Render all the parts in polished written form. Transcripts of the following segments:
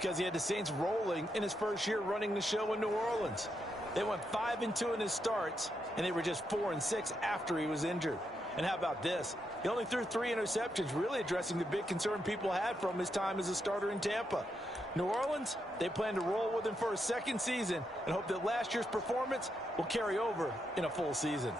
because he had the Saints rolling in his first year running the show in New Orleans. They went 5-2 in his starts, and they were just 4-6 after he was injured. And how about this? He only threw 3 interceptions, really addressing the big concern people had from his time as a starter in Tampa. New Orleans, they plan to roll with him for a second season and hope that last year's performance will carry over in a full season.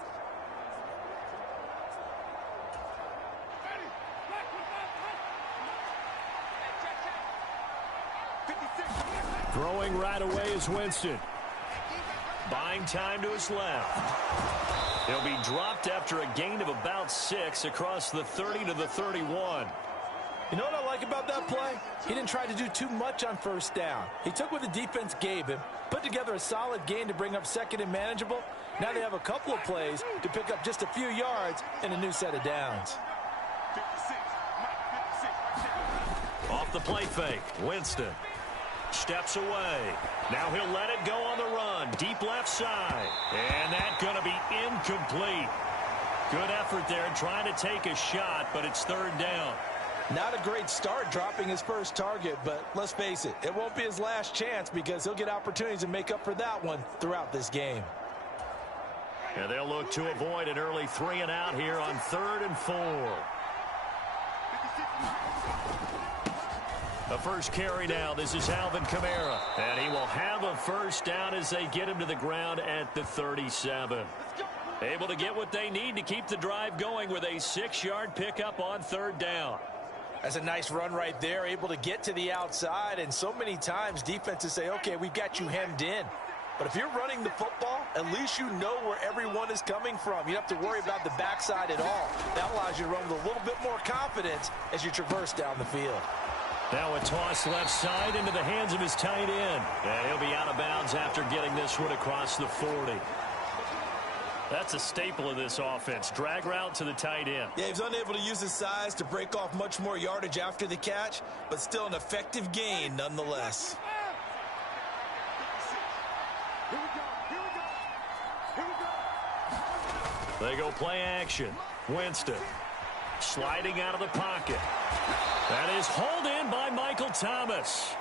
Throwing right away is Winston. Buying time to his left. He'll be dropped after a gain of about 6 across the 30 to the 31. You know what I like about that play? He didn't try to do too much on first down. He took what the defense gave him, put together a solid gain to bring up second and manageable. Now they have a couple of plays to pick up just a few yards and a new set of downs. Off the play fake, Winston steps away. Now he'll let it go on the run, deep left side. And that's going to be incomplete. Good effort there trying to take a shot, but it's third down. Not a great start dropping his first target, but let's face it, it won't be his last chance because he'll get opportunities to make up for that one throughout this game. And they'll look to avoid an early 3-and-out here on 3rd and 4. The first carry now. This is Alvin Kamara. And he will have a first down as they get him to the ground at the 37. Able to get what they need to keep the drive going with a 6-yard pickup on 3rd down. That's a nice run right there, able to get to the outside. And so many times defenses say, okay, we've got you hemmed in. But if you're running the football, at least you know where everyone is coming from. You don't have to worry about the backside at all. That allows you to run with a little bit more confidence as you traverse down the field. Now a toss left side into the hands of his tight end. And he'll be out of bounds after getting this one across the 40. That's a staple of this offense. Drag route to the tight end. Yeah, he's unable to use his size to break off much more yardage after the catch, but still an effective gain nonetheless. They go play action. Winston sliding out of the pocket. That is hauled in by Michael Thomas.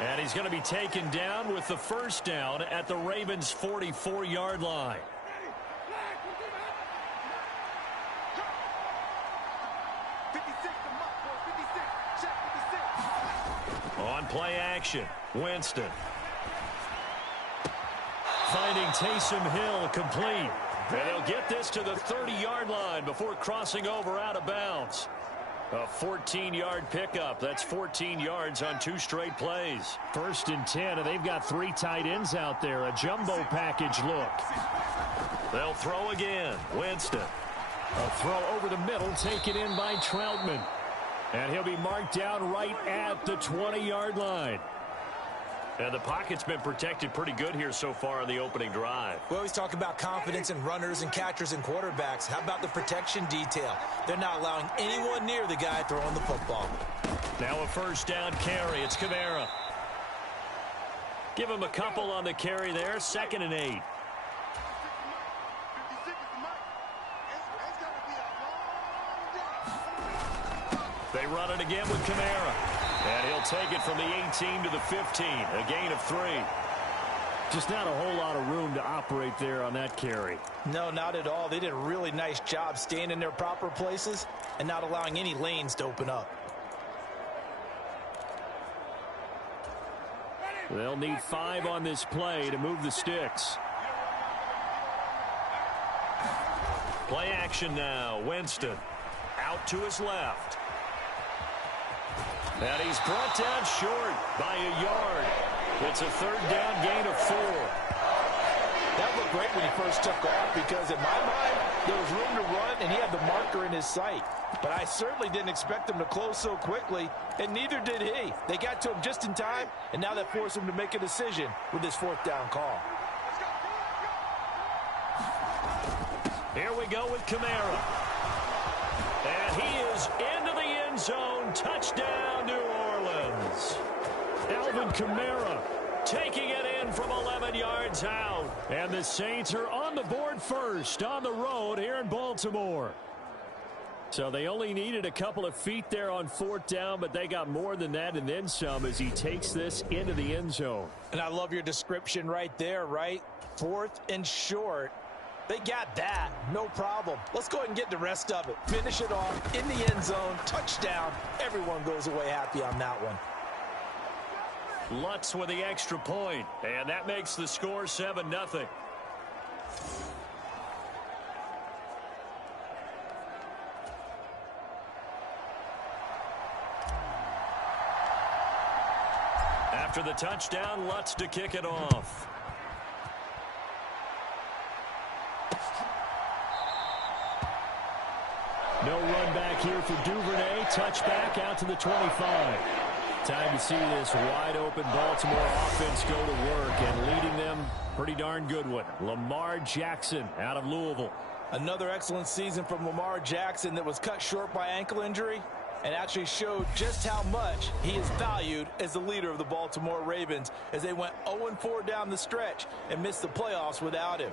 And he's going to be taken down with the first down at the Ravens' 44-yard line. On play action, Winston. Finding Taysom Hill complete. And he'll get this to the 30-yard line before crossing over out of bounds. A 14-yard pickup. That's 14 yards on 2 straight plays. 1st and 10, and they've got 3 tight ends out there. A jumbo package look. They'll throw again. Winston. A throw over the middle, taken in by Troutman. And he'll be marked down right at the 20-yard line. And the pocket's been protected pretty good here so far in the opening drive. We always talk about confidence in runners and catchers and quarterbacks. How about the protection detail? They're not allowing anyone near the guy throwing the football. Now a first down carry. It's Kamara. Give him a couple on the carry there. 2nd and 8. They run it again with Kamara. And he'll take it from the 18 to the 15. A gain of 3. Just not a whole lot of room to operate there on that carry. No, not at all. They did a really nice job staying in their proper places and not allowing any lanes to open up. They'll need 5 on this play to move the sticks. Play action now. Winston out to his left. And he's brought down short by a yard. It's a 3rd down gain of 4. That looked great when he first took off because in my mind, there was room to run and he had the marker in his sight. But I certainly didn't expect him to close so quickly, and neither did he. They got to him just in time, and now that forced him to make a decision with his 4th down call. Here we go with Kamara. And he is into the end zone. Touchdown, New Orleans. Alvin Kamara taking it in from 11 yards out. And the Saints are on the board first on the road here in Baltimore. So they only needed a couple of feet there on 4th down, but they got more than that and then some as he takes this into the end zone. And I love your description right there, right? 4th and short. They got that. No problem. Let's go ahead and get the rest of it. Finish it off in the end zone. Touchdown. Everyone goes away happy on that one. Lutz with the extra point, and that makes the score 7-0. After the touchdown, Lutz to kick it off. No run back here for Duvernay. Touchback out to the 25. Time to see this wide-open Baltimore offense go to work, and leading them, pretty darn good one. Lamar Jackson out of Louisville. Another excellent season from Lamar Jackson that was cut short by ankle injury and actually showed just how much he is valued as the leader of the Baltimore Ravens as they went 0-4 down the stretch and missed the playoffs without him.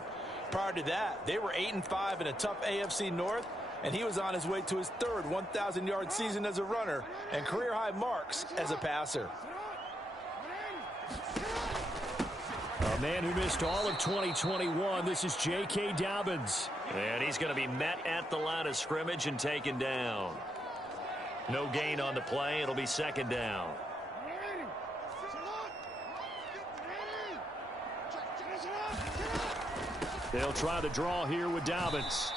Prior to that, they were 8-5 in a tough AFC North, and he was on his way to his third 1,000-yard season as a runner and career-high marks as a passer. A man who missed all of 2021, this is J.K. Dobbins. And he's going to be met at the line of scrimmage and taken down. No gain on the play. It'll be 2nd down. They'll try the draw here with Dobbins.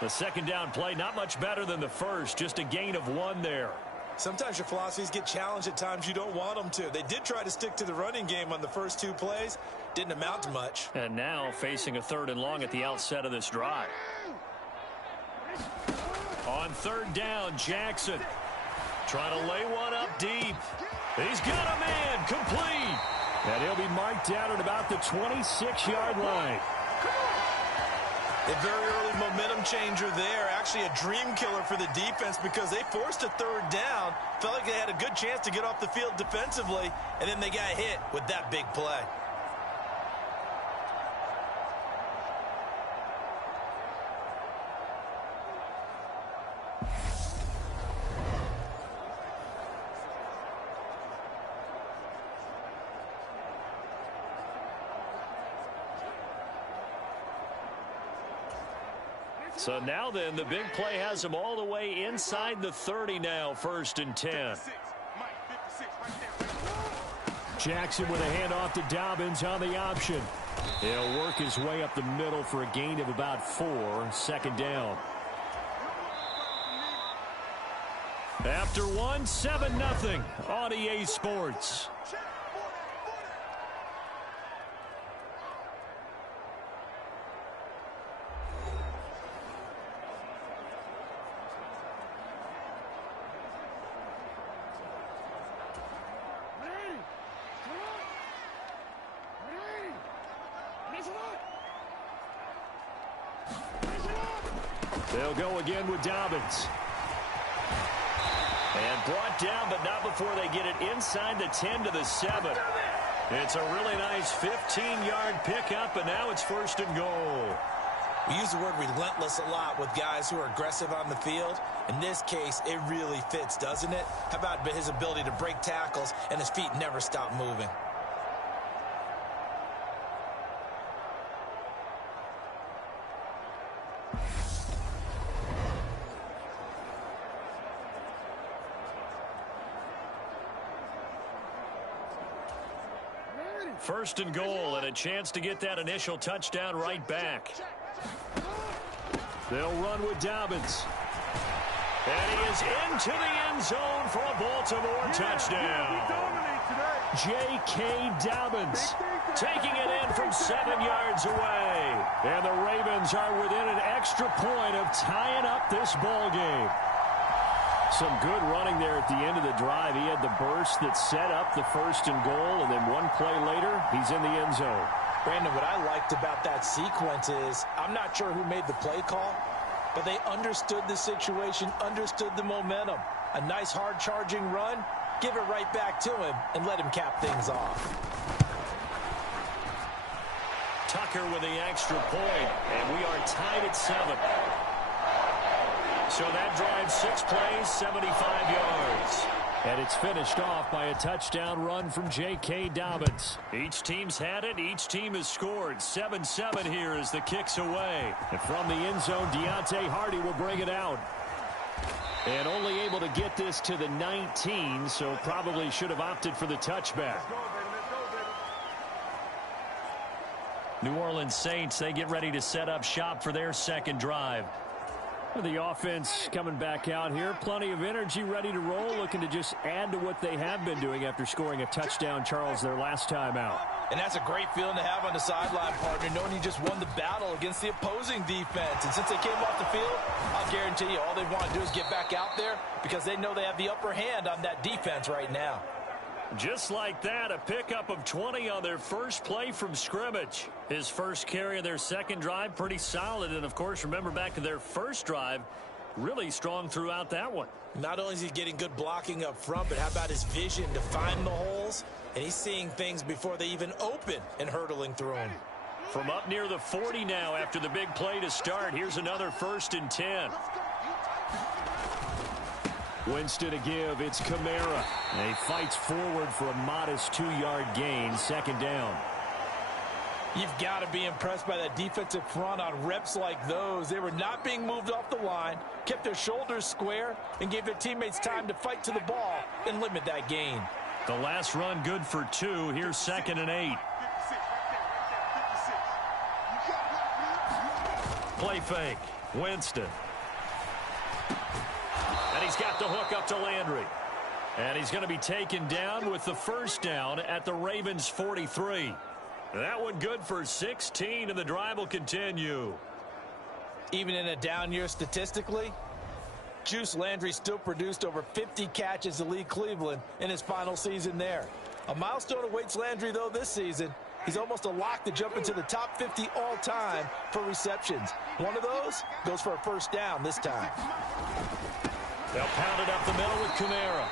The 2nd down play, not much better than the first, just a gain of 1 there. Sometimes your philosophies get challenged at times you don't want them to. They did try to stick to the running game on the first 2 plays. Didn't amount to much. And now facing a 3rd and long at the outset of this drive. On 3rd down, Jackson trying to lay one up deep. He's got a man, complete. And he'll be marked down at about the 26-yard line. A very early momentum changer there. Actually a dream killer for the defense because they forced a 3rd down. Felt like they had a good chance to get off the field defensively, and then they got hit with that big play. So now then, the big play has them all the way inside the 30 now, 1st and 10. Jackson with a handoff to Dobbins on the option. He'll work his way up the middle for a gain of about 4, 2nd down. After 1, 7-0 on EA Sports. They'll go again with Dobbins. And brought down, but not before they get it inside the 10 to the 7. It's a really nice 15-yard pickup, and now it's 1st and goal. We use the word relentless a lot with guys who are aggressive on the field. In this case, it really fits, doesn't it? How about his ability to break tackles and his feet never stop moving? First and goal, and a chance to get that initial touchdown right back. They'll run with Dobbins. And he is into the end zone for a Baltimore touchdown. J.K. Dobbins taking it in from 7 yards away. And the Ravens are within an extra point of tying up this ball game. Some good running there at the end of the drive. He had the burst that set up the 1st and goal, and then 1 play later, he's in the end zone. Brandon, what I liked about that sequence is, I'm not sure who made the play call, but they understood the situation, understood the momentum. A nice hard-charging run, give it right back to him, and let him cap things off. Tucker with the extra point, and we are tied at 7. So that drives 6 plays, 75 yards. And it's finished off by a touchdown run from J.K. Dobbins. Each team's had it. Each team has scored. 7-7 here as the kick's away. And from the end zone, Deontay Hardy will bring it out. And only able to get this to the 19, so probably should have opted for the touchback. New Orleans Saints, they get ready to set up shop for their second drive. The offense coming back out here. Plenty of energy, ready to roll, looking to just add to what they have been doing after scoring a touchdown, Charles, their last time out. And that's a great feeling to have on the sideline, partner, knowing you just won the battle against the opposing defense. And since they came off the field, I'll guarantee you all they want to do is get back out there because they know they have the upper hand on that defense right now. Just like that, a pickup of 20 on their first play from scrimmage. His first carry of their second drive, pretty solid. And, of course, remember back to their first drive, really strong throughout that one. Not only is he getting good blocking up front, but how about his vision to find the holes? And he's seeing things before they even open and hurtling through them. From up near the 40 now after the big play to start, here's another 1st and 10. Winston to give. It's Kamara. And he fights forward for a modest 2-yard gain. Second down. You've got to be impressed by that defensive front on reps like those. They were not being moved off the line, kept their shoulders square, and gave their teammates time to fight to the ball and limit that gain. The last run good for 2. Here's 2nd and 8. Play fake. Winston. And he's got the hook up to Landry. And he's going to be taken down with the first down at the Ravens' 43. That one good for 16, and the drive will continue. Even in a down year statistically, Juice Landry still produced over 50 catches to lead Cleveland in his final season there. A milestone awaits Landry, though, this season. He's almost a lock to jump into the top 50 all-time for receptions. One of those goes for a first down this time. They'll pound it up the middle with Kamara.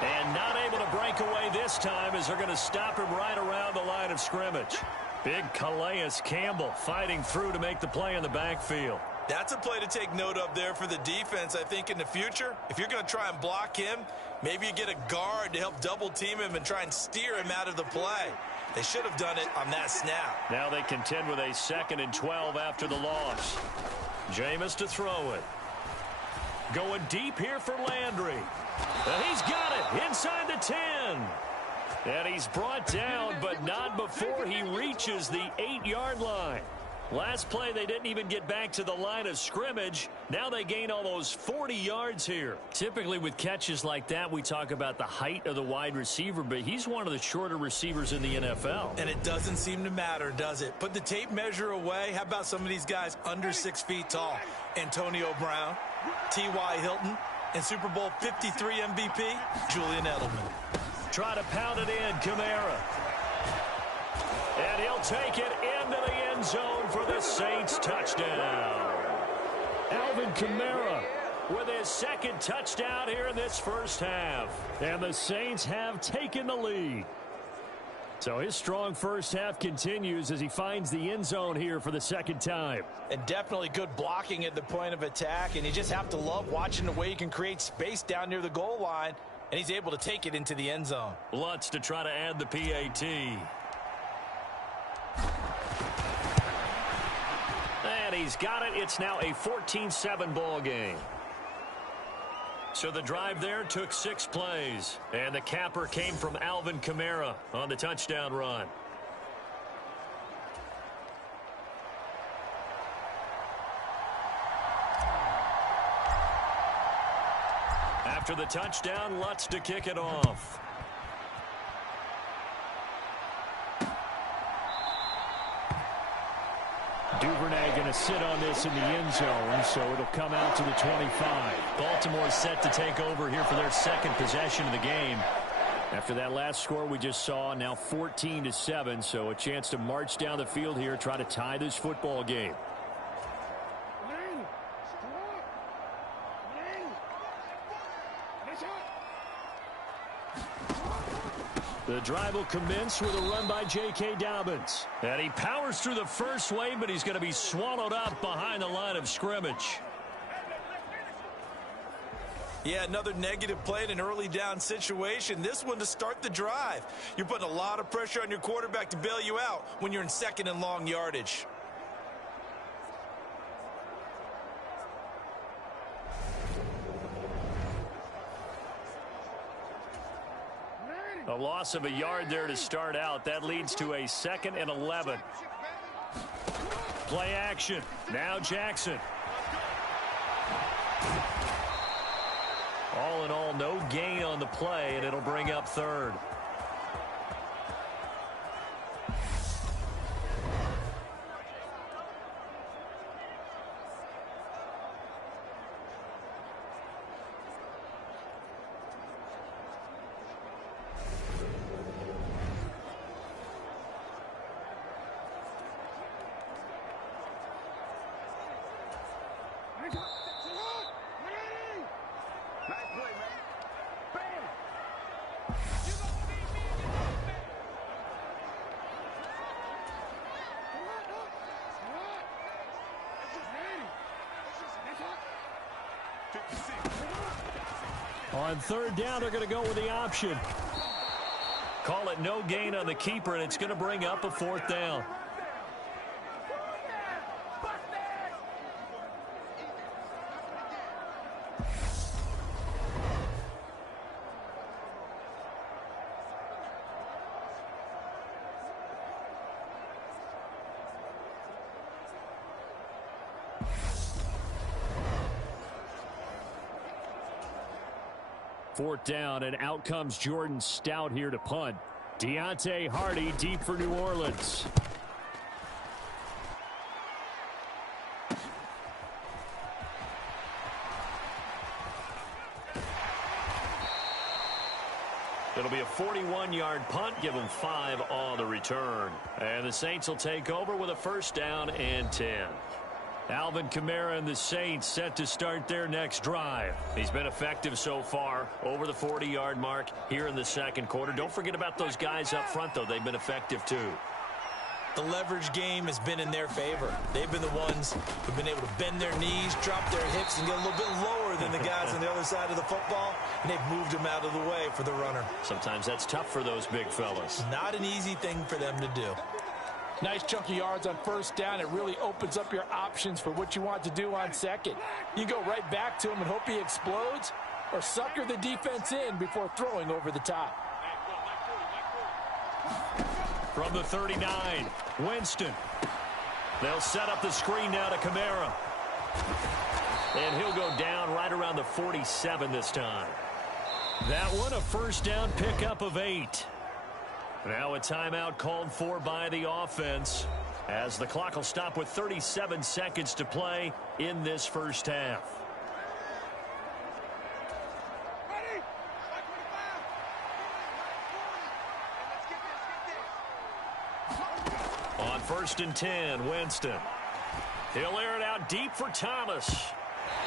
And not able to break away this time as they're going to stop him right around the line of scrimmage. Big Calais Campbell fighting through to make the play in the backfield. That's a play to take note of there for the defense, I think, in the future. If you're going to try and block him, maybe you get a guard to help double-team him and try and steer him out of the play. They should have done it on that snap. Now they contend with a 2nd and 12 after the loss. Jameis to throw it. Going deep here for Landry. And he's got it inside the 10. And he's brought down, but not before he reaches the 8-yard line. Last play, they didn't even get back to the line of scrimmage. Now they gain almost 40 yards here. Typically with catches like that, we talk about the height of the wide receiver, but he's one of the shorter receivers in the NFL. And it doesn't seem to matter, does it? Put the tape measure away. How about some of these guys under 6 feet tall? Antonio Brown, T.Y. Hilton, and Super Bowl 53 MVP, Julian Edelman. Try to pound it in, Kamara. And he'll take it into the end zone for the Saints touchdown. Alvin Kamara with his 2nd touchdown here in this first half. And the Saints have taken the lead. So his strong first half continues as he finds the end zone here for the 2nd time. And definitely good blocking at the point of attack. And you just have to love watching the way he can create space down near the goal line. And he's able to take it into the end zone. Lutz to try to add the PAT. And he's got it. It's now a 14-7 ball game. So the drive there took 6 plays. And the capper came from Alvin Kamara on the touchdown run. After the touchdown, Lutz to kick it off. Duvernay going to sit on this in the end zone, so it'll come out to the 25. Baltimore set to take over here for their 2nd possession of the game. After that last score we just saw, now 14-7, so a chance to march down the field here, try to tie this football game. The drive will commence with a run by J.K. Dobbins. And he powers through the first wave, but he's going to be swallowed up behind the line of scrimmage. Yeah, another negative play in an early down situation. This one to start the drive. You're putting a lot of pressure on your quarterback to bail you out when you're in second and long yardage. A loss of a yard there to start out. That leads to a 2nd and 11. Play action. Now Jackson. All in all, no gain on the play, and it'll bring up 3rd. On 3rd down, they're going to go with the option. Call it no gain on the keeper, and it's going to bring up a 4th down. Fourth down, and out comes Jordan Stout here to punt. Deontay Hardy deep for New Orleans. It'll be a 41-yard punt, give them 5 on the return. And the Saints will take over with a 1st down and 10. Alvin Kamara and the Saints set to start their next drive. He's been effective so far, over the 40-yard mark here in the 2nd quarter. Don't forget about those guys up front, though. They've been effective, too. The leverage game has been in their favor. They've been the ones who've been able to bend their knees, drop their hips, and get a little bit lower than the guys on the other side of the football, and they've moved them out of the way for the runner. Sometimes that's tough for those big fellas. Not an easy thing for them to do. Nice chunk of yards on 1st down. It really opens up your options for what you want to do on 2nd. You go right back to him and hope he explodes, or sucker the defense in before throwing over the top. From the 39, Winston. They'll set up the screen now to Kamara. And he'll go down right around the 47 this time. That one, a 1st down pickup of 8. Now a timeout called for by the offense, as the clock will stop with 37 seconds to play in this 1st half. On 1st and 10, Winston. He'll air it out deep for Thomas.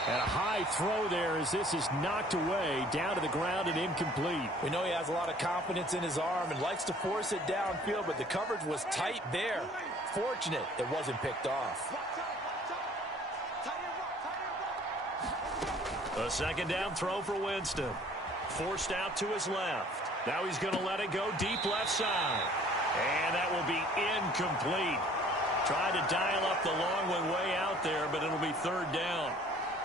And a high throw there as this is knocked away, down to the ground and incomplete. We know he has a lot of confidence in his arm and likes to force it downfield, but the coverage was tight there. Fortunate it wasn't picked off. A 2nd down throw for Winston. Forced out to his left. Now he's going to let it go deep left side. And that will be incomplete. Tried to dial up the long one way out there, but it'll be 3rd down.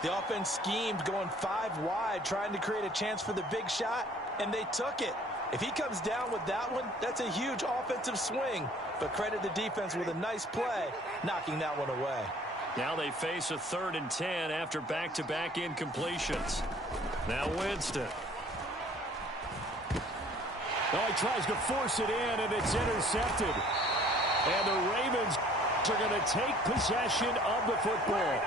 The offense schemed going 5 wide, trying to create a chance for the big shot, and they took it. If he comes down with that one, that's a huge offensive swing. But credit the defense with a nice play, knocking that one away. Now they face a 3rd and 10 after back-to-back incompletions. Now Winston. Oh, he tries to force it in, and it's intercepted. And the Ravens are going to take possession of the football.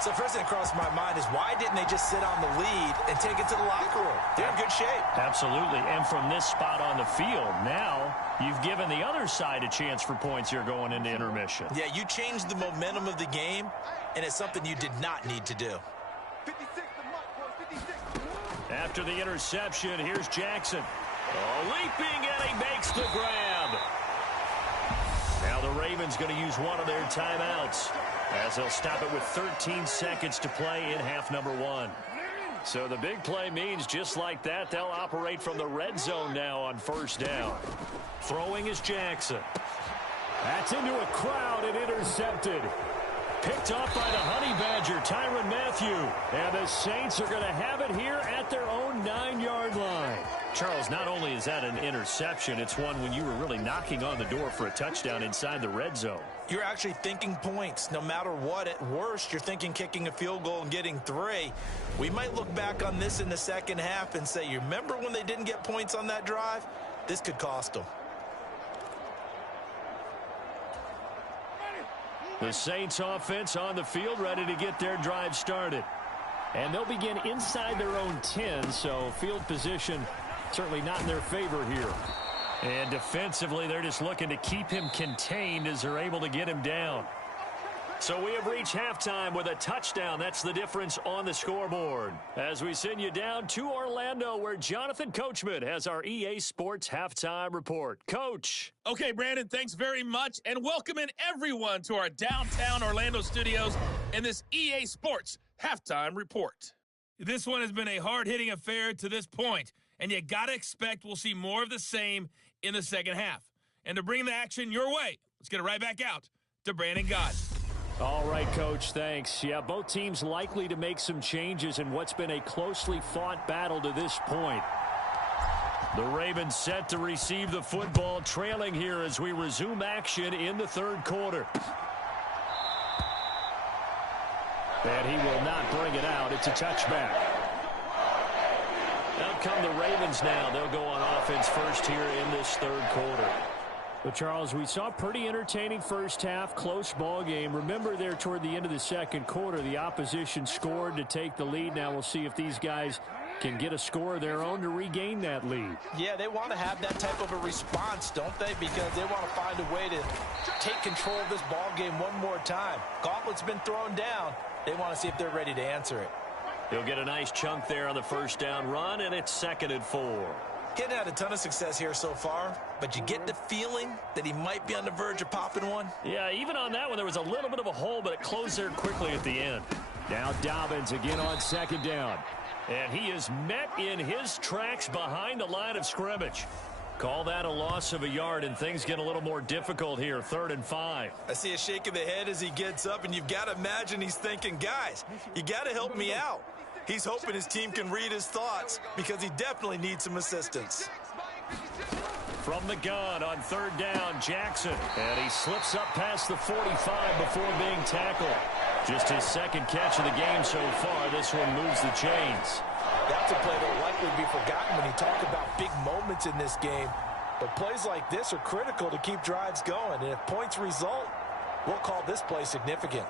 So first thing that crossed my mind is, why didn't they just sit on the lead and take it to the locker room? They're in good shape. Absolutely. And from this spot on the field, now you've given the other side a chance for points here going into intermission. Yeah, you changed the momentum of the game, and it's something you did not need to do. 56 the mark, boys, 56. After the interception, here's Jackson. Oh, leaping, and he makes the grab. Now the Ravens going to use one of their timeouts, as they'll stop it with 13 seconds to play in half number 1. So the big play means just like that, they'll operate from the red zone now on first down. Throwing is Jackson. That's into a crowd and intercepted. Picked off by the Honey Badger, Tyrann Mathieu. And the Saints are going to have it here at their own 9-yard line. Charles, not only is that an interception, it's one when you were really knocking on the door for a touchdown inside the red zone. You're actually thinking points. No matter what, at worst, you're thinking kicking a field goal and getting 3. We might look back on this in the second half and say, you remember when they didn't get points on that drive? This could cost them. The Saints offense on the field, ready to get their drive started. And they'll begin inside their own 10, so field position certainly not in their favor here. And defensively, they're just looking to keep him contained as they're able to get him down. So we have reached halftime with a touchdown. That's the difference on the scoreboard. As we send you down to Orlando, where Jonathan Coachman has our EA Sports Halftime Report. Coach. Okay, Brandon, thanks very much. And welcome in everyone to our downtown Orlando studios and this EA Sports Halftime Report. This one has been a hard-hitting affair to this point, and you got to expect we'll see more of the same in the second half. And to bring the action your way, let's get it right back out to Brandon Gott. All right, Coach, thanks. Yeah, both teams likely to make some changes in what's been a closely fought battle to this point. The Ravens set to receive the football, trailing here as we resume action in the third quarter. And he will not bring it out. It's a touchback. Out come the Ravens now. They'll go on offense first here in this third quarter. But, Charles, we saw a pretty entertaining first half, close ball game. Remember there toward the end of the second quarter, the opposition scored to take the lead. Now we'll see if these guys can get a score of their own to regain that lead. Yeah, they want to have that type of a response, don't they? Because they want to find a way to take control of this ball game one more time. Gauntlet's been thrown down. They want to see if they're ready to answer it. He'll get a nice chunk there on the first down run, and it's 2nd and 4. He hadn't had a ton of success here so far, but you get the feeling that he might be on the verge of popping one. Yeah, even on that one, there was a little bit of a hole, but it closed there quickly at the end. Now Dobbins again on 2nd down. And he is met in his tracks behind the line of scrimmage. Call that a loss of a yard, and things get a little more difficult here, 3rd and 5. I see a shake of the head as he gets up, and you've got to imagine he's thinking, guys, you got to help me out. He's hoping his team can read his thoughts because he definitely needs some assistance. From the gun on 3rd down, Jackson. And he slips up past the 45 before being tackled. Just his 2nd catch of the game so far. This one moves the chains. That's a play that will likely be forgotten when you talk about big moments in this game. But plays like this are critical to keep drives going. And if points result, we'll call this play significant.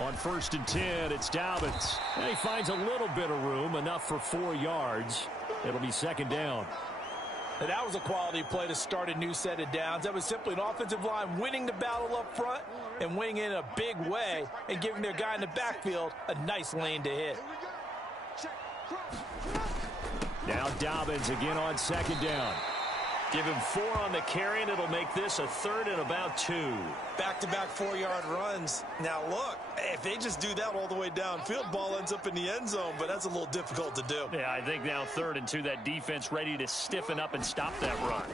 On 1st and 10, it's Dobbins. And he finds a little bit of room, enough for 4 yards. It'll be 2nd down. And that was a quality play to start a new set of downs. That was simply an offensive line winning the battle up front and winning in a big way and giving their guy in the backfield a nice lane to hit. Now Dobbins again on 2nd down. Give him 4 on the carry, and it'll make this a 3rd and about 2. Back-to-back 4-yard runs. Now, look, if they just do that all the way downfield, ball ends up in the end zone, but that's a little difficult to do. Yeah, I think now 3rd and 2, that defense ready to stiffen up and stop that run.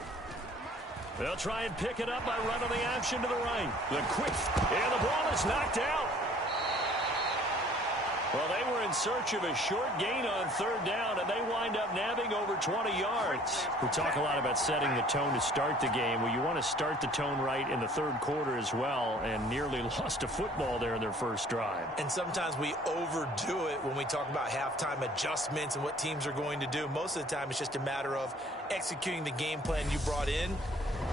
They'll try and pick it up by running the option to the right. The quick, and the ball is knocked out. Well, they were in search of a short gain on 3rd down, and they wind up nabbing over 20 yards. We talk a lot about setting the tone to start the game. Well, you want to start the tone right in the 3rd quarter as well, and nearly lost a football there in their first drive. And sometimes we overdo it when we talk about halftime adjustments and what teams are going to do. Most of the time, it's just a matter of executing the game plan you brought in.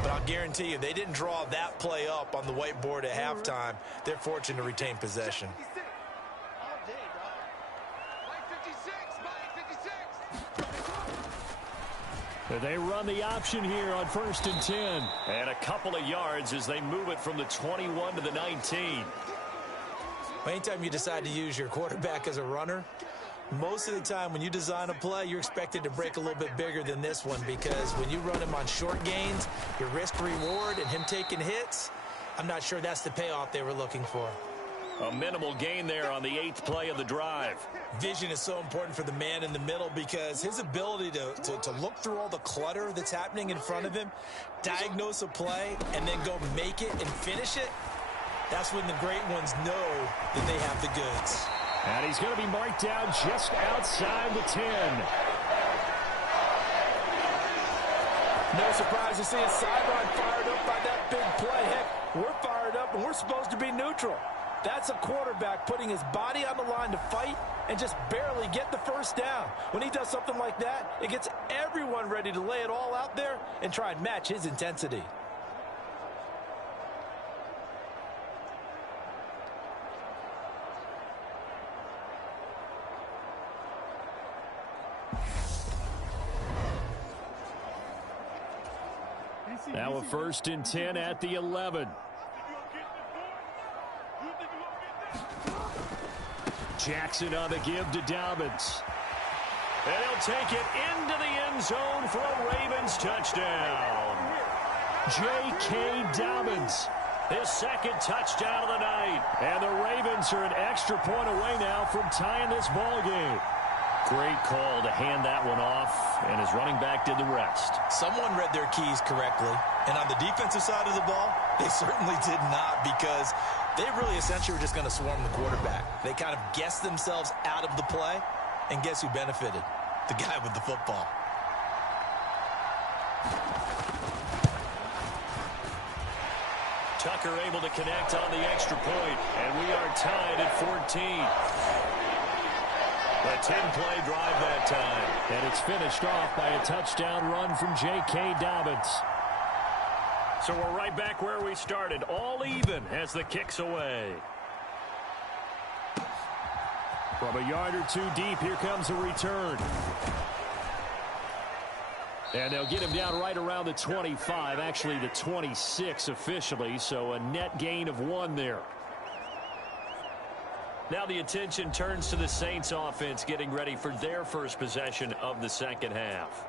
But I'll guarantee you, they didn't draw that play up on the whiteboard at halftime. They're fortunate to retain possession. They run the option here on 1st and 10. And a couple of yards as they move it from the 21 to the 19. Anytime you decide to use your quarterback as a runner, Most of the time when you design a play, you're expected to break a little bit bigger than this one because when you run him on short gains, your risk-reward and him taking hits, I'm not sure that's the payoff they were looking for. A minimal gain there on the 8th play of the drive. Vision is so important for the man in the middle because his ability to look through all the clutter that's happening in front of him, diagnose a play, and then go make it and finish it, that's when the great ones know that they have the goods. And he's going to be marked down just outside the 10. No surprise to see his sideline fired up by that big play. Heck, we're fired up and we're supposed to be neutral. That's a quarterback putting his body on the line to fight and just barely get the first down. When he does something like that, it gets everyone ready to lay it all out there and try and match his intensity. Now a 1st and 10 at the 11. Jackson on the give to Dobbins. And he'll take it into the end zone for a Ravens touchdown. J.K. Dobbins, his 2nd touchdown of the night. And the Ravens are an extra point away now from tying this ball game. Great call to hand that one off, and his running back did the rest. Someone read their keys correctly, and on the defensive side of the ball, they certainly did not because they really essentially were just going to swarm the quarterback. They kind of guessed themselves out of the play, and guess who benefited? The guy with the football. Tucker able to connect on the extra point, and we are tied at 14. A 10-play drive that time. And it's finished off by a touchdown run from J.K. Dobbins. So we're right back where we started, all even as the kick's away. From a yard or two deep, here comes a return. And they'll get him down right around the 25, actually the 26 officially, so a net gain of 1 there. Now the attention turns to the Saints offense getting ready for their first possession of the second half.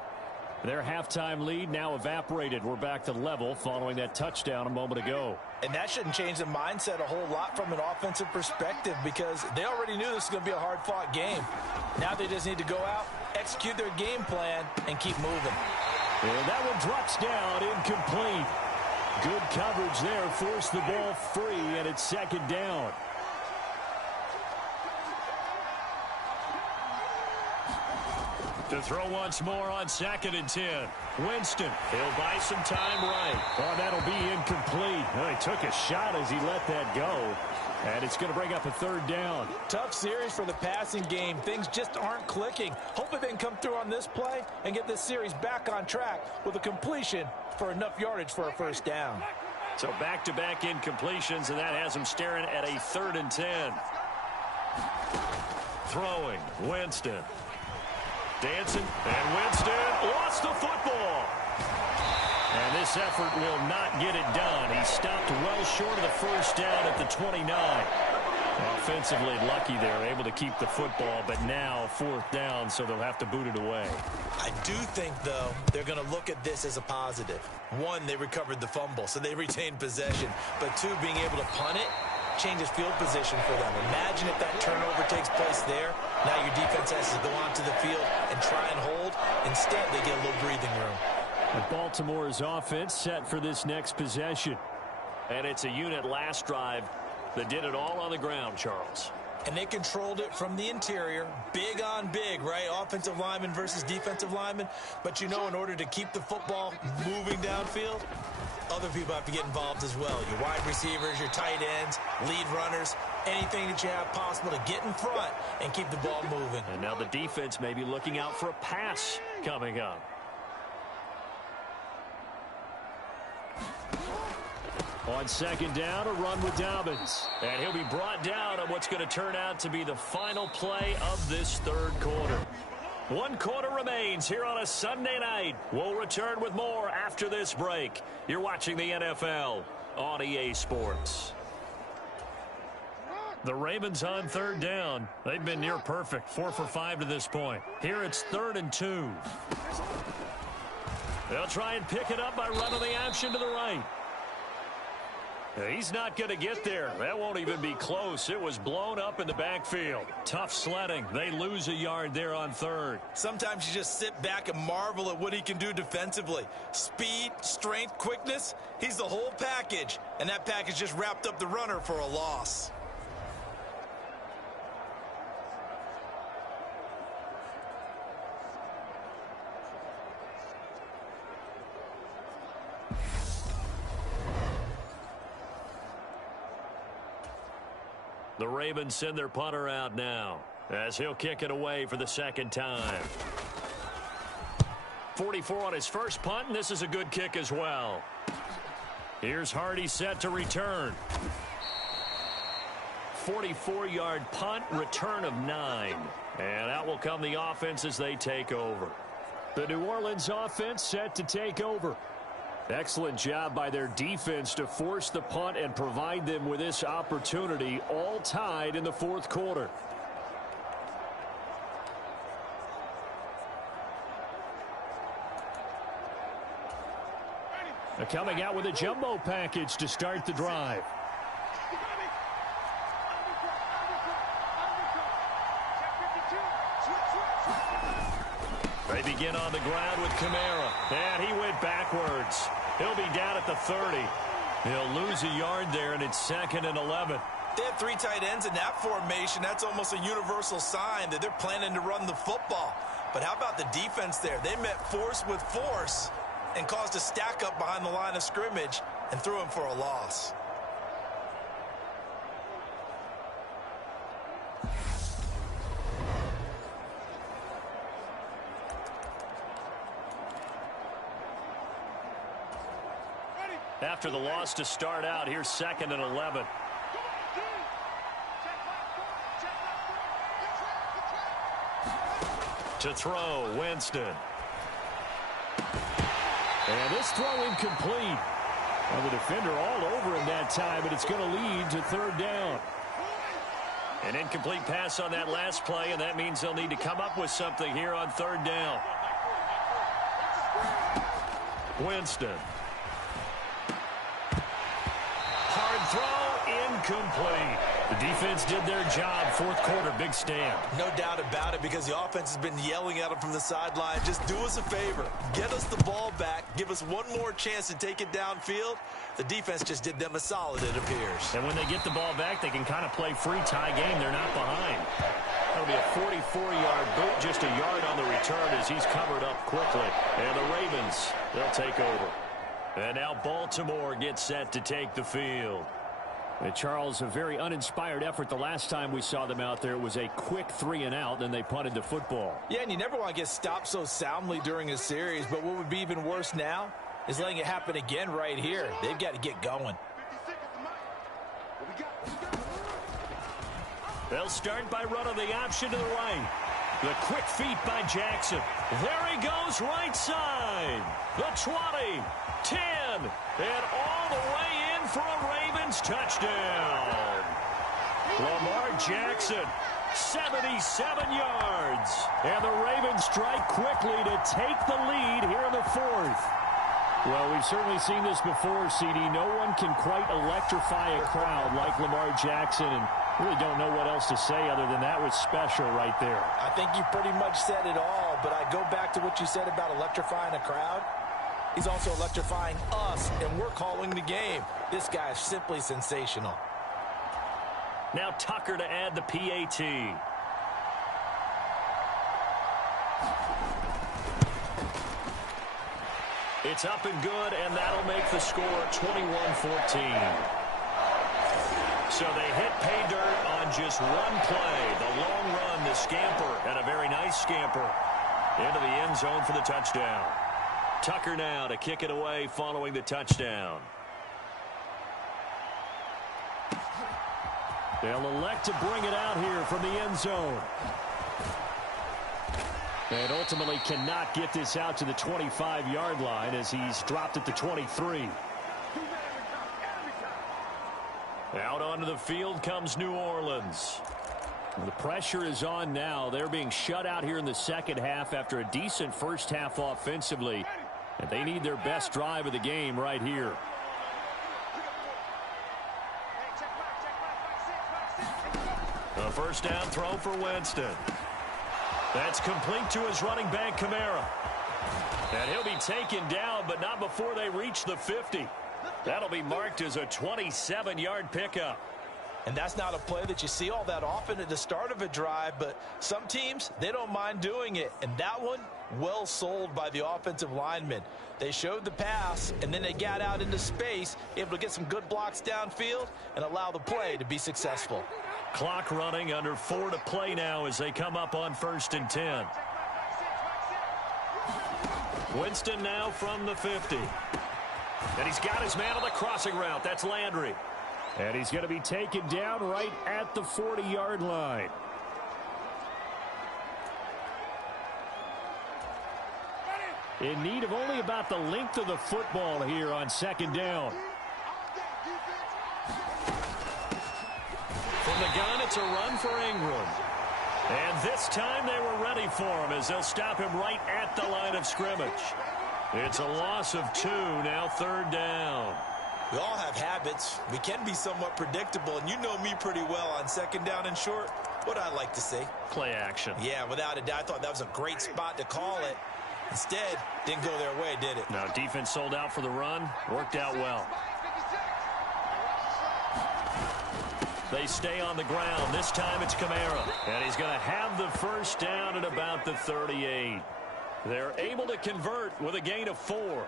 Their halftime lead now evaporated. We're back to level following that touchdown a moment ago. And that shouldn't change the mindset a whole lot from an offensive perspective because they already knew this was going to be a hard-fought game. Now they just need to go out, execute their game plan, and keep moving. And that one drops down, incomplete. Good coverage there, forced the ball free, and it's 2nd down. To throw once more on 2nd and 10. Winston, he'll buy some time right. Oh, that'll be incomplete. Well, he took a shot as he let that go. And it's going to bring up a 3rd down. Tough series for the passing game. Things just aren't clicking. Hopefully they can come through on this play and get this series back on track with a completion for enough yardage for a 1st down. So back-to-back incompletions, and that has him staring at a 3rd and 10. Throwing, Winston. Dancing, and Winston lost the football. And this effort will not get it done. He stopped well short of the 1st down at the 29. Offensively lucky there, able to keep the football, but now 4th down, so they'll have to boot it away. I do think, though, they're going to look at this as a positive. 1, they recovered the fumble, so they retained possession. But 2, being able to punt it changes field position for them. Imagine if that turnover takes place there. Now your defense has to go onto the field and try and hold. Instead, they get a little breathing room. And Baltimore's offense set for this next possession. And it's a unit last drive that did it all on the ground, Charles. And they controlled it from the interior, big on big, right? Offensive lineman versus defensive lineman. But you know, in order to keep the football moving downfield, other people have to get involved as well. Your wide receivers, your tight ends, lead runners, anything that you have possible to get in front and keep the ball moving. And now the defense may be looking out for a pass coming up. On 2nd down, a run with Dobbins. And he'll be brought down on what's going to turn out to be the final play of this 3rd quarter. 1 quarter remains here on a Sunday night. We'll return with more after this break. You're watching the NFL on EA Sports. The Ravens on third down. They've been near perfect, 4 for 5 to this point. Here it's 3rd and 2. They'll try and pick it up by running the option to the right. He's not going to get there. That won't even be close. It was blown up in the backfield. Tough sledding. They lose a yard there on 3rd. Sometimes you just sit back and marvel at what he can do defensively. Speed, strength, quickness. He's the whole package. And that package just wrapped up the runner for a loss. The Ravens send their punter out now as he'll kick it away for the 2nd time. 44 on his first punt, and this is a good kick as well. Here's Hardy set to return. 44-yard punt, return of 9. And out will come the offense as they take over. The New Orleans offense set to take over. Excellent job by their defense to force the punt and provide them with this opportunity, all tied in the 4th quarter. They're coming out with a jumbo package to start the drive. They begin on the ground with Kamara. And he went backwards. He'll be down at the 30. He'll lose a yard there, and it's 2nd and 11. They have 3 tight ends in that formation. That's almost a universal sign that they're planning to run the football. But how about the defense there? They met force with force and caused a stack up behind the line of scrimmage and threw him for a loss. After the loss to start out, here's 2nd and 11. To throw, Winston. And this throw incomplete. Well, the defender all over him that time, but it's going to lead to 3rd down. An incomplete pass on that last play, and that means they'll need to come up with something here on 3rd down. Winston. Hard throw, incomplete. The defense did their job. 4th quarter, big stand. No doubt about it, because the offense has been yelling at them from the sideline. Just do us a favor. Get us the ball back. Give us one more chance to take it downfield. The defense just did them a solid, it appears. And when they get the ball back, they can kind of play free tie game. They're not behind. That'll be a 44-yard boot, just a yard on the return as he's covered up quickly. And the Ravens, they'll take over. And now Baltimore gets set to take the field. And Charles, a very uninspired effort. The last time we saw them out there was a quick 3-and-out, then they punted the football. Yeah, and you never want to get stopped so soundly during a series, but what would be even worse now is letting it happen again right here. They've got to get going. They'll start by running the option to the right. The quick feet by Jackson. There he goes, right side. The 20, 10, and all the way in for a Ravens touchdown. Lamar Jackson, 77 yards. And the Ravens strike quickly to take the lead here in the 4th. Well, we've certainly seen this before, CD. No one can quite electrify a crowd like Lamar Jackson, and really don't know what else to say other than that was special right there. I think you pretty much said it all, but I go back to what you said about electrifying a crowd. He's also electrifying us, and we're calling the game. This guy is simply sensational. Now Tucker to add the PAT. It's up and good, and that'll make the score 21-14. So they hit pay dirt on just one play. The long run, the scamper, and a very nice scamper into the end zone for the touchdown. Tucker now to kick it away following the touchdown. They'll elect to bring it out here from the end zone. And ultimately cannot get this out to the 25-yard line as he's dropped at the 23. Out onto the field comes New Orleans. The pressure is on now. They're being shut out here in the second half after a decent first half offensively. And they need their best drive of the game right here. A first down throw for Winston. That's complete to his running back, Kamara. And he'll be taken down, but not before they reach the 50. That'll be marked as a 27-yard pickup. And that's not a play that you see all that often at the start of a drive, but some teams, they don't mind doing it. And that one, well sold by the offensive lineman. They showed the pass, and then they got out into space, able to get some good blocks downfield and allow the play to be successful. Clock running, under 4 to play now as they come up on 1st and 10. Winston now from the 50. And he's got his man on the crossing route. That's Landry. And he's going to be taken down right at the 40-yard line. In need of only about the length of the football here on 2nd down. From the gun, it's a run for Ingram. And this time they were ready for him as they'll stop him right at the line of scrimmage. It's a loss of 2, now 3rd down. We all have habits. We can be somewhat predictable, and you know me pretty well on 2nd down and short. What I like to see. Play action. Yeah, without a doubt. I thought that was a great spot to call it. Instead, didn't go their way, did it? Now defense sold out for the run. Worked out well. They stay on the ground. This time it's Kamara. And he's going to have the first down at about the 38. They're able to convert with a gain of 4.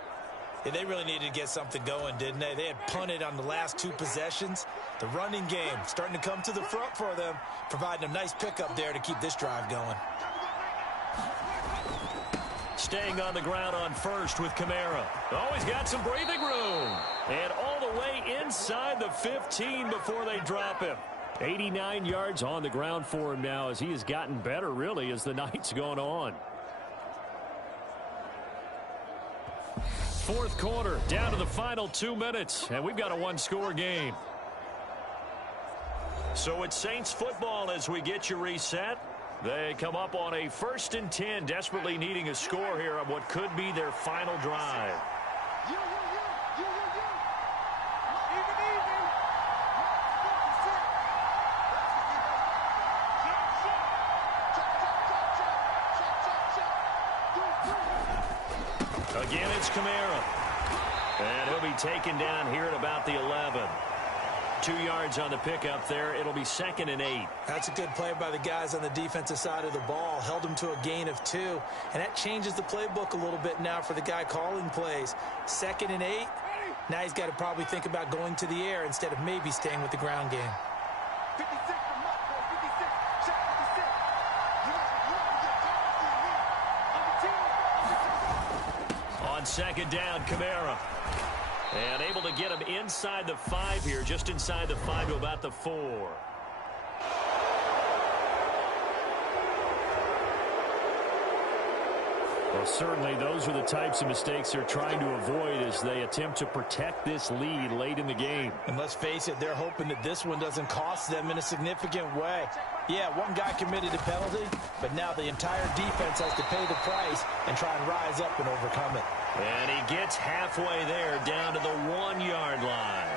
Yeah, they really needed to get something going, didn't they? They had punted on the last 2 possessions. The running game starting to come to the front for them, providing a nice pickup there to keep this drive going. Staying on the ground on 1st with Kamara. Oh, he's got some breathing room. And all the way inside the 15 before they drop him. 89 yards on the ground for him now as he has gotten better, really, as the night's gone on. 4th quarter, down to the final 2 minutes, and we've got a 1-score game. So it's Saints football as we get you reset. They come up on a 1st and 10, desperately needing a score here on what could be their final drive. Again, it's Kamara. And he'll be taken down here at about the 11. 2 yards on the pickup there. It'll be 2nd and 8. That's a good play by the guys on the defensive side of the ball. Held them to a gain of 2. And that changes the playbook a little bit now for the guy calling plays. 2nd and 8. Now he's got to probably think about going to the air instead of maybe staying with the ground game. 56 the mark, boy. 56. Check 56. On 2nd down, Kamara. And able to get him inside the 5 here, just inside the 5 to about the 4. Well, certainly those are the types of mistakes they're trying to avoid as they attempt to protect this lead late in the game. And let's face it, they're hoping that this one doesn't cost them in a significant way. Yeah, one guy committed a penalty, but now the entire defense has to pay the price and try and rise up and overcome it. And he gets halfway there, down to the 1-yard line.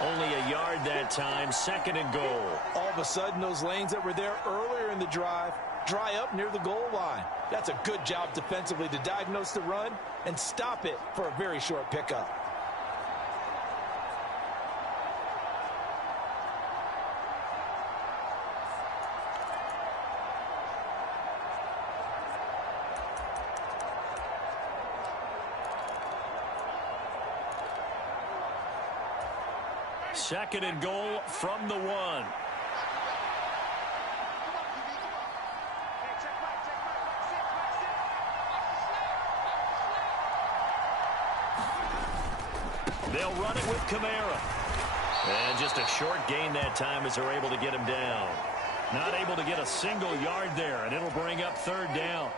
Only a yard that time, 2nd and goal. All of a sudden, those lanes that were there earlier in the drive dry up near the goal line. That's a good job defensively to diagnose the run and stop it for a very short pickup. Second and goal from the 1. They'll run it with Kamara. And just a short gain that time as they're able to get him down. Not able to get a single yard there, and it'll bring up 3rd down.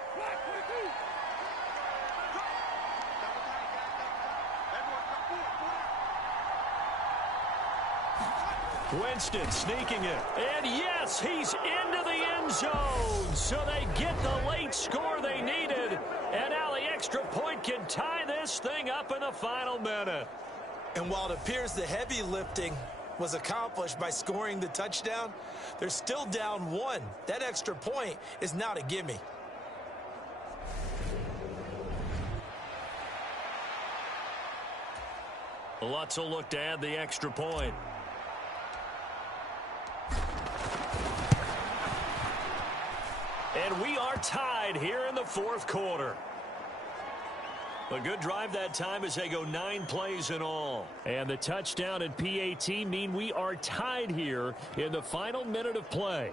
Winston sneaking it. And yes, he's into the end zone. So they get the late score they needed. And now the extra point can tie this thing up in the final minute. And while it appears the heavy lifting was accomplished by scoring the touchdown, they're still down 1. That extra point is not a gimme. Lutz will look to add the extra point. And we are tied here in the fourth quarter. A good drive that time as they go 9 plays in all. And the touchdown and PAT mean we are tied here in the final minute of play.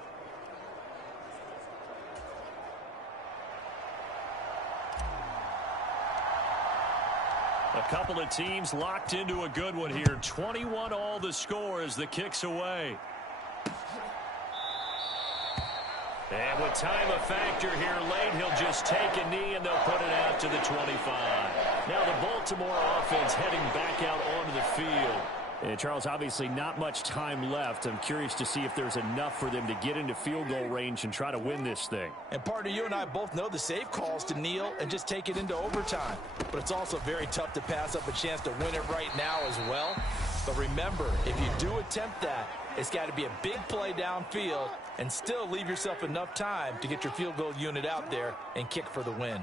A couple of teams locked into a good one here. 21 all the score as the kick's away. And with time a factor here late, he'll just take a knee and they'll put it out to the 25. Now the Baltimore offense heading back out onto the field. And Charles, obviously not much time left. I'm curious to see if there's enough for them to get into field goal range and try to win this thing. And partner, you and I both know the safe calls to kneel and just take it into overtime. But it's also very tough to pass up a chance to win it right now as well. But remember, if you do attempt that, it's got to be a big play downfield and still leave yourself enough time to get your field goal unit out there and kick for the win.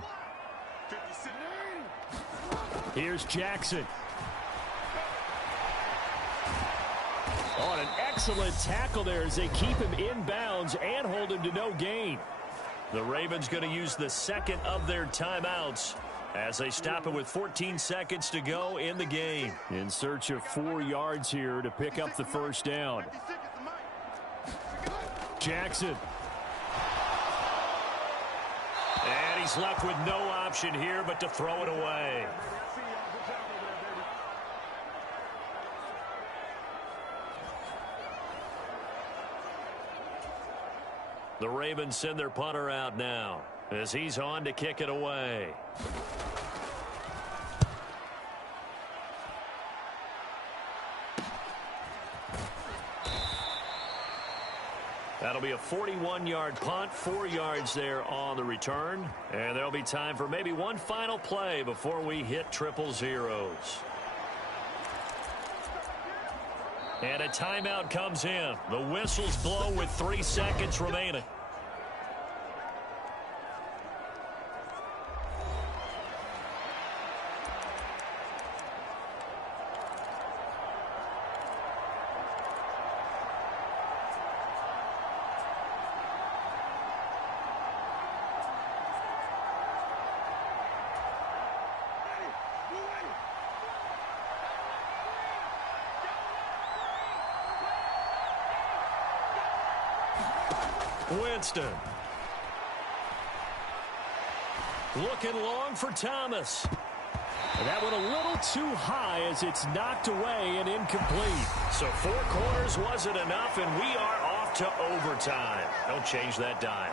Here's Jackson. On an excellent tackle there as they keep him in bounds and hold him to no gain. The Ravens going to use the second of their timeouts as they stop it with 14 seconds to go in the game. In search of 4 yards here to pick up the first down. Jackson. And he's left with no option here but to throw it away. The Ravens send their punter out now as he's on to kick it away. That'll be a 41-yard punt, 4 yards there on the return. And there'll be time for maybe one final play before we hit triple zeros. And a timeout comes in. The whistles blow with 3 seconds remaining. Winston. Looking long for Thomas. And that went a little too high as it's knocked away and incomplete. So 4 quarters wasn't enough, and we are off to overtime. Don't change that dime.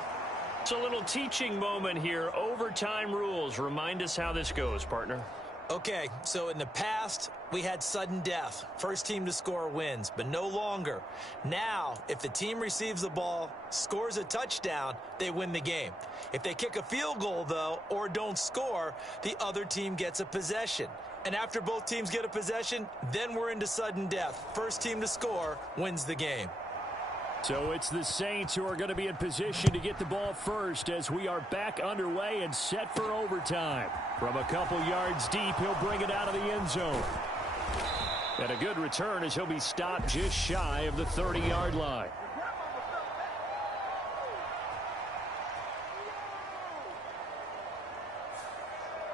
It's a little teaching moment here. Overtime rules. Remind us how this goes, partner. Okay, so in the past, we had sudden death. First team to score wins, but no longer. Now, if the team receives the ball, scores a touchdown, they win the game. If they kick a field goal, though, or don't score, the other team gets a possession. And after both teams get a possession, then we're into sudden death. First team to score wins the game. So it's the Saints who are going to be in position to get the ball first as we are back underway and set for overtime. From a couple yards deep, he'll bring it out of the end zone. And a good return as he'll be stopped just shy of the 30-yard line.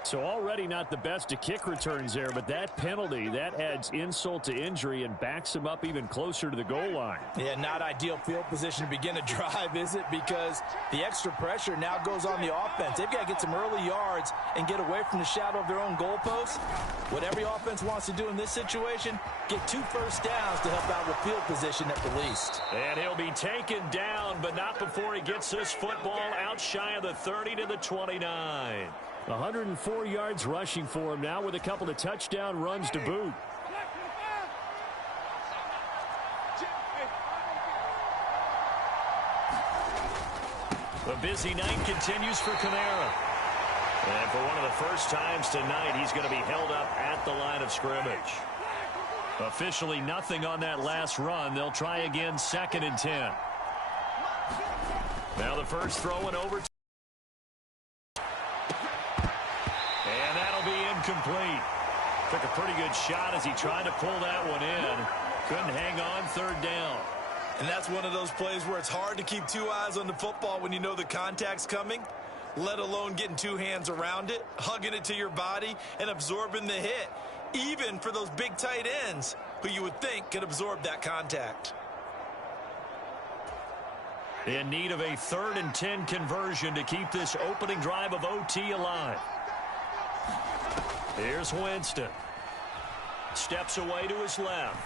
So already not the best of kick returns there, but that penalty, that adds insult to injury and backs him up even closer to the goal line. Yeah, not ideal field position to begin a drive, is it? Because the extra pressure now goes on the offense. They've got to get some early yards and get away from the shadow of their own goalpost. What every offense wants to do in this situation, get 2 first downs to help out with field position at the least. And he'll be taken down, but not before he gets this football out shy of the 30 to the 29. 104 yards rushing for him now with a couple of touchdown runs to boot. The busy night continues for Kamara. And for one of the first times tonight, he's going to be held up at the line of scrimmage. Officially nothing on that last run. They'll try again 2nd and 10. Now the first throw and over. And that'll be incomplete. Took a pretty good shot as he tried to pull that one in. Couldn't hang on 3rd down. And that's one of those plays where it's hard to keep 2 eyes on the football when you know the contact's coming, let alone getting 2 hands around it, hugging it to your body, and absorbing the hit, even for those big tight ends who you would think could absorb that contact. In need of a 3rd and 10 conversion to keep this opening drive of OT alive. Here's Winston. Steps away to his left.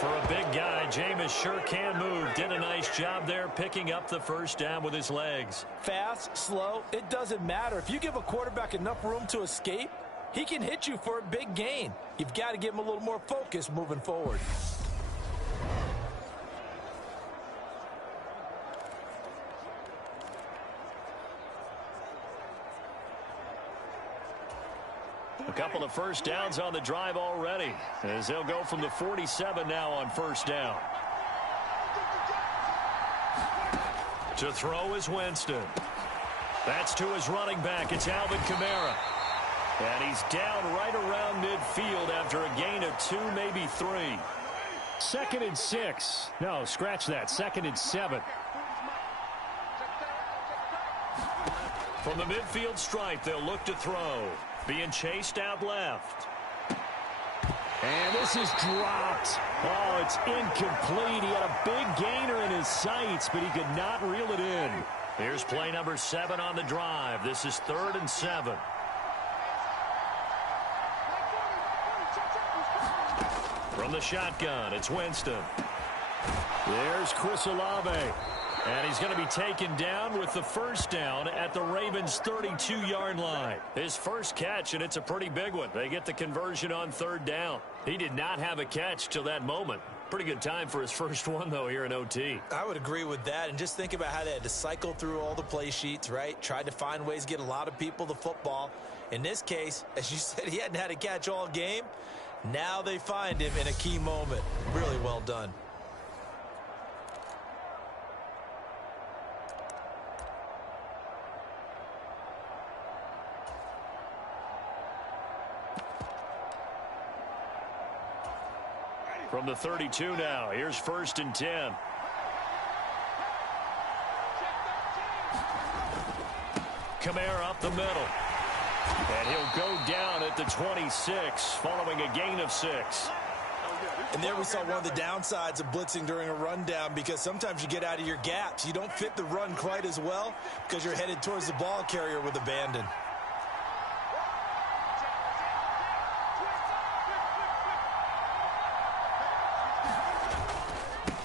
For a big guy, Jameis sure can move. Did a nice job there picking up the first down with his legs. Fast, slow, it doesn't matter. If you give a quarterback enough room to escape, he can hit you for a big gain. You've got to give him a little more focus moving forward. A couple of first downs on the drive already, as they'll go from the 47 now on first down. To throw is Winston. That's to his running back. It's Alvin Kamara. And he's down right around midfield after a gain of 2, maybe 3. 2nd and 6. No, scratch that. 2nd and 7. From the midfield stripe, they'll look to throw. Being chased out left. And this is dropped. Oh, it's incomplete. He had a big gainer in his sights, but he could not reel it in. Here's play number 7 on the drive. This is 3rd and 7. From the shotgun, it's Winston. There's Chris Olave. And he's going to be taken down with the first down at the Ravens' 32-yard line. His first catch, and it's a pretty big one. They get the conversion on 3rd down. He did not have a catch till that moment. Pretty good time for his first one, though, here in OT. I would agree with that, and just think about how they had to cycle through all the play sheets, right? Tried to find ways to get a lot of people the football. In this case, as you said, he hadn't had a catch all game. Now they find him in a key moment. Really well done. From the 32 now, here's 1st and 10. Kamara up the middle. And he'll go down at the 26, following a gain of 6. And there we saw one of the downsides of blitzing during a rundown, because sometimes you get out of your gaps. You don't fit the run quite as well because you're headed towards the ball carrier with abandon.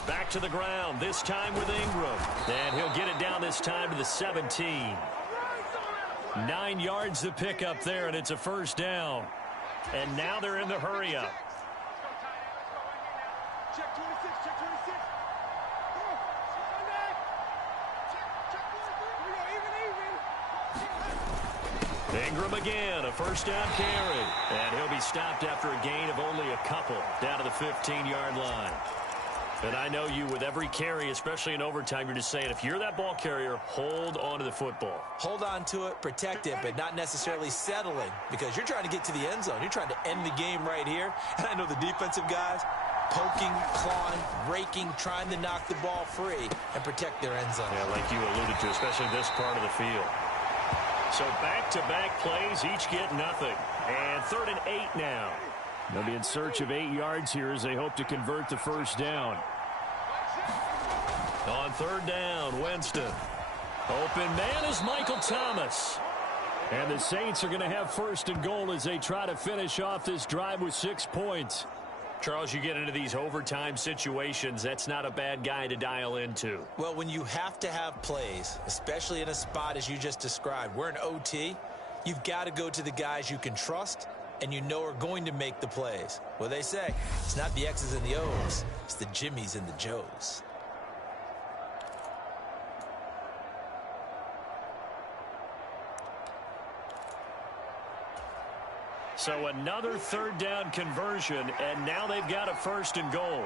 Back to the ground, this time with Ingram. And he'll get it down this time to the 17. 9 yards to pick up there, and it's a first down. And now they're in the hurry-up. Check 26, check 26. Ingram again, a first down carry. And he'll be stopped after a gain of only a couple, down to the 15-yard line. And I know you, with every carry, especially in overtime, you're just saying, if you're that ball carrier, hold on to the football. Hold on to it, protect it, but not necessarily settling, because you're trying to get to the end zone. You're trying to end the game right here. And I know the defensive guys poking, clawing, raking, trying to knock the ball free and protect their end zone. Yeah, like you alluded to, especially this part of the field. So back-to-back plays, each get nothing. And 3rd and 8 now. They'll be in search of 8 yards here as they hope to convert the first down. On 3rd down, Winston. Open man is Michael Thomas. And the Saints are going to have 1st and goal as they try to finish off this drive with 6 points. Charles, you get into these overtime situations, that's not a bad guy to dial into. Well, when you have to have plays, especially in a spot as you just described, we're in OT, you've got to go to the guys you can trust and you know are going to make the plays. Well, they say it's not the X's and the O's, it's the Jimmies and the Joes. So another third down conversion, and now they've got a 1st and goal.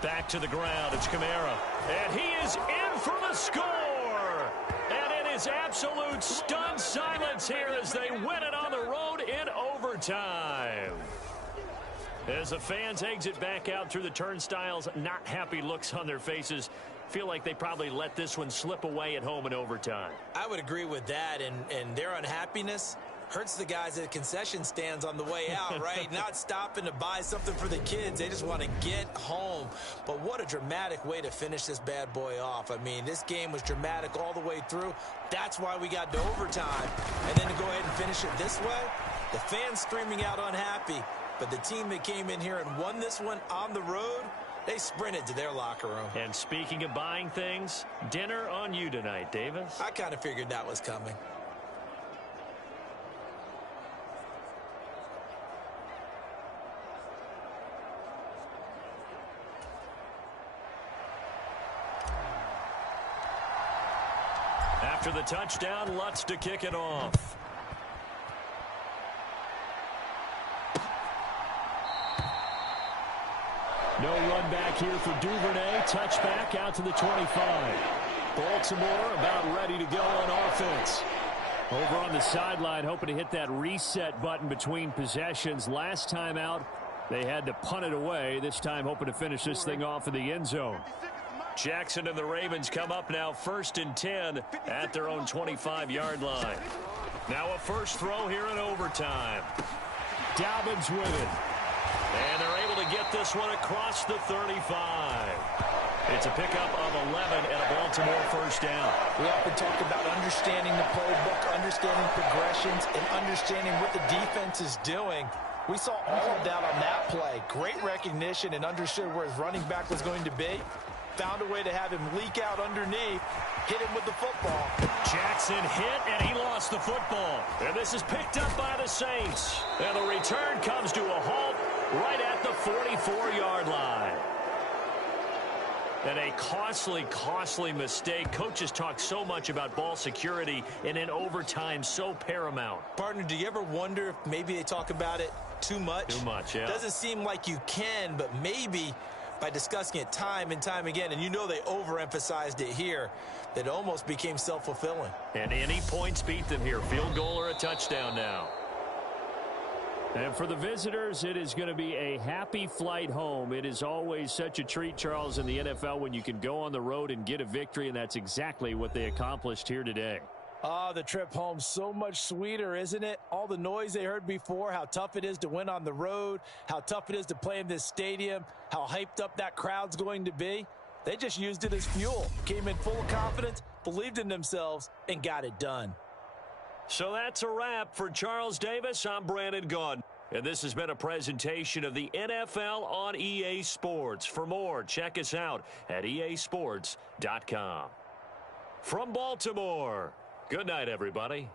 Back to the ground, it's Kamara. And he is in for the score! And it is absolute stunned silence here as they win it on the road in overtime. As the fans exit back out through the turnstiles, not happy looks on their faces. Feel like they probably let this one slip away at home in overtime. I would agree with that, and their unhappiness hurts the guys at concession stands on the way out, right? Not stopping to buy something for the kids. They just want to get home. But what a dramatic way to finish this bad boy off. I mean, this game was dramatic all the way through. That's why we got to overtime. And then to go ahead and finish it this way, the fans screaming out unhappy. But the team that came in here and won this one on the road, they sprinted to their locker room. And speaking of buying things, dinner on you tonight, Davis. I kind of figured that was coming. After the touchdown, Lutz to kick it off. No run back here for Duvernay. Touchback out to the 25. Baltimore about ready to go on offense. Over on the sideline, hoping to hit that reset button between possessions. Last time out, they had to punt it away. This time, hoping to finish this thing off in the end zone. Jackson and the Ravens come up now 1st and 10 at their own 25-yard line. Now a first throw here in overtime. Dobbins with it. And they're able to get this one across the 35. It's a pickup of 11 and a Baltimore 1st down. We often talk about understanding the playbook, understanding progressions, and understanding what the defense is doing. We saw all of that on that play. Great recognition and understood where his running back was going to be. Found a way to have him leak out underneath, hit him with the football. Jackson hit, and he lost the football. And this is picked up by the Saints. And the return comes to a halt right at the 44-yard line. And a costly mistake. Coaches talk so much about ball security, and in overtime, so paramount. Partner, do you ever wonder if maybe they talk about it too much? Too much, yeah. Doesn't seem like you can, but maybe by discussing it time and time again, and you know they overemphasized it here, that almost became self-fulfilling. And any points beat them here. Field goal or a touchdown now. And for the visitors, it is going to be a happy flight home. It is always such a treat, Charles, in the NFL when you can go on the road and get a victory, and that's exactly what they accomplished here today. Oh, the trip home, so much sweeter, isn't it? All the noise they heard before, how tough it is to win on the road, how tough it is to play in this stadium, how hyped up that crowd's going to be. They just used it as fuel, came in full of confidence, believed in themselves, and got it done. So that's a wrap for Charles Davis. I'm Brandon Gaudin. And this has been a presentation of the NFL on EA Sports. For more, check us out at easports.com. From Baltimore, good night, everybody.